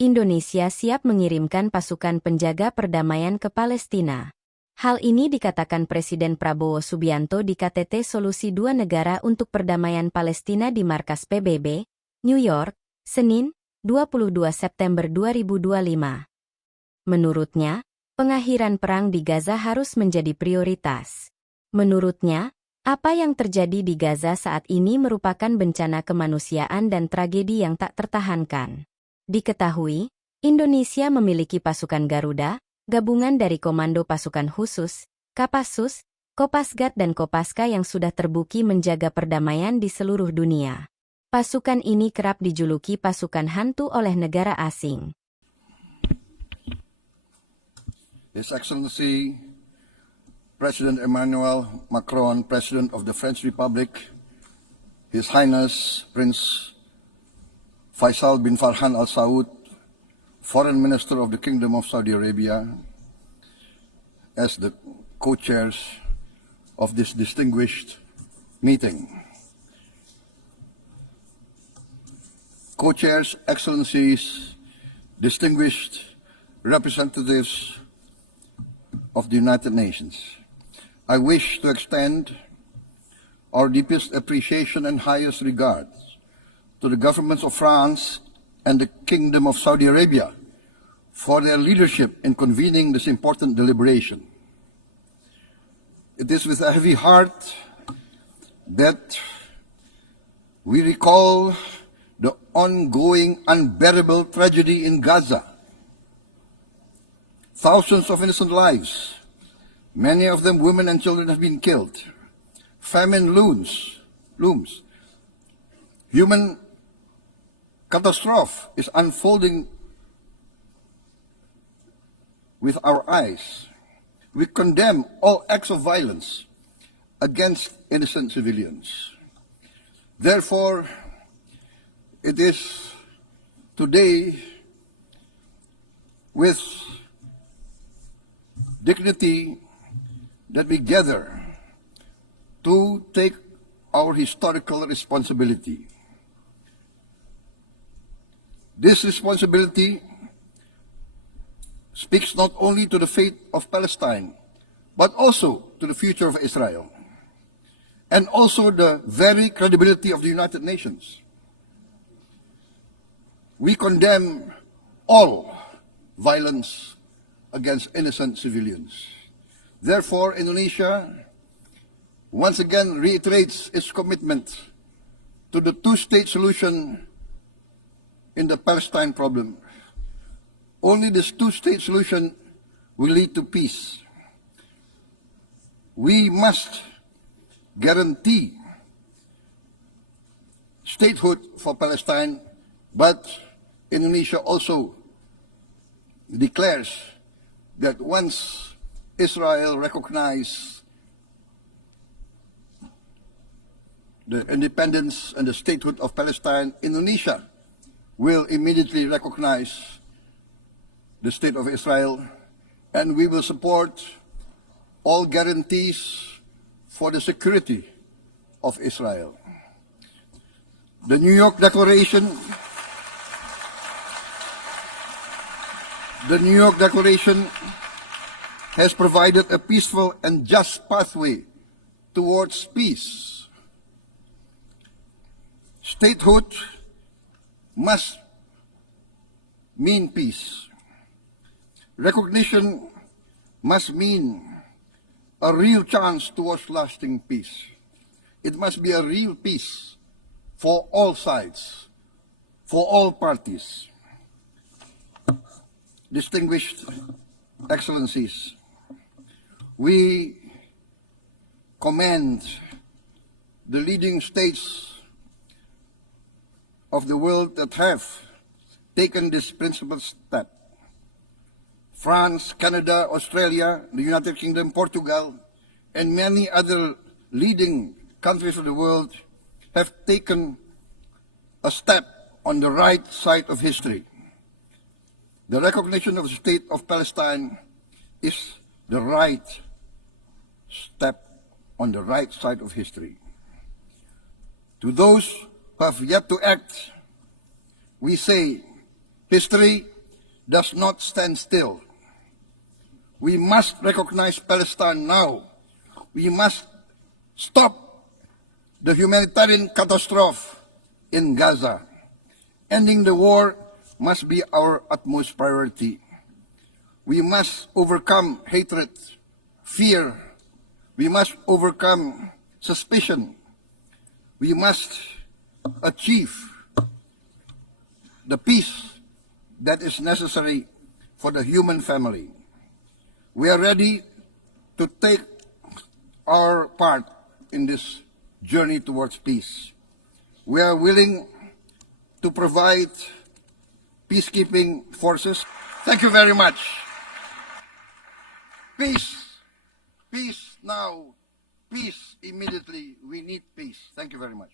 Indonesia siap mengirimkan pasukan penjaga perdamaian ke Palestina. Hal ini dikatakan Presiden Prabowo Subianto di KTT Solusi Dua Negara untuk Perdamaian Palestina di markas PBB, New York, Senin, 22 September 2025. Menurutnya, pengakhiran perang di Gaza harus menjadi prioritas. Menurutnya, apa yang terjadi di Gaza saat ini merupakan bencana kemanusiaan dan tragedi yang tak tertahankan. Diketahui, Indonesia memiliki pasukan Garuda, gabungan dari Komando Pasukan Khusus, Kopassus, Kopasgat dan Kopaska yang sudah terbukti menjaga perdamaian di seluruh dunia. Pasukan ini kerap dijuluki pasukan hantu oleh negara asing. His Excellency President Emmanuel Macron, President of the French Republic, His Highness Prince Faisal bin Farhan Al Saud, Foreign Minister of the Kingdom of Saudi Arabia, as the co-chairs of this distinguished meeting. Co-chairs, Excellencies, distinguished representatives of the United Nations, I wish to extend our deepest appreciation and highest regards to the governments of France and the Kingdom of Saudi Arabia for their leadership in convening this important deliberation. It is with a heavy heart that we recall the ongoing unbearable tragedy in Gaza. Thousands of innocent lives, many of them women and children, have been killed. Famine looms. Human catastrophe is unfolding with our eyes. We condemn all acts of violence against innocent civilians. Therefore, it is today with dignity that we gather to take our historical responsibility. This responsibility speaks not only to the fate of Palestine, but also to the future of Israel, and also the very credibility of the United Nations. We condemn all violence against innocent civilians. Therefore, Indonesia once again reiterates its commitment to the two-state solution in the Palestine problem. Only this two-state solution will lead to peace. We must guarantee statehood for Palestine, but Indonesia also declares that once Israel recognizes the independence and the statehood of Palestine, Indonesia will immediately recognize the state of Israel, and we will support all guarantees for the security of Israel. The New York Declaration has provided a peaceful and just pathway towards peace. Statehood must mean peace. Recognition must mean a real chance towards lasting peace. It must be a real peace for all sides, for all parties. Distinguished Excellencies, we commend the leading states of the world that have taken this principled step. France, Canada, Australia, the United Kingdom, Portugal, and many other leading countries of the world have taken a step on the right side of history. The recognition of the state of Palestine is the right step on the right side of history. To those who have yet to act, we say, History does not stand still. We must recognize Palestine now. We must stop the humanitarian catastrophe in Gaza. Ending the war must be our utmost priority. We must overcome hatred, fear. We must overcome suspicion. We must achieve the peace that is necessary for the human family. We are ready to take our part in this journey towards peace. We are willing to provide peacekeeping forces. Thank you very much. Peace. Peace now. Peace immediately. We need peace. Thank you very much.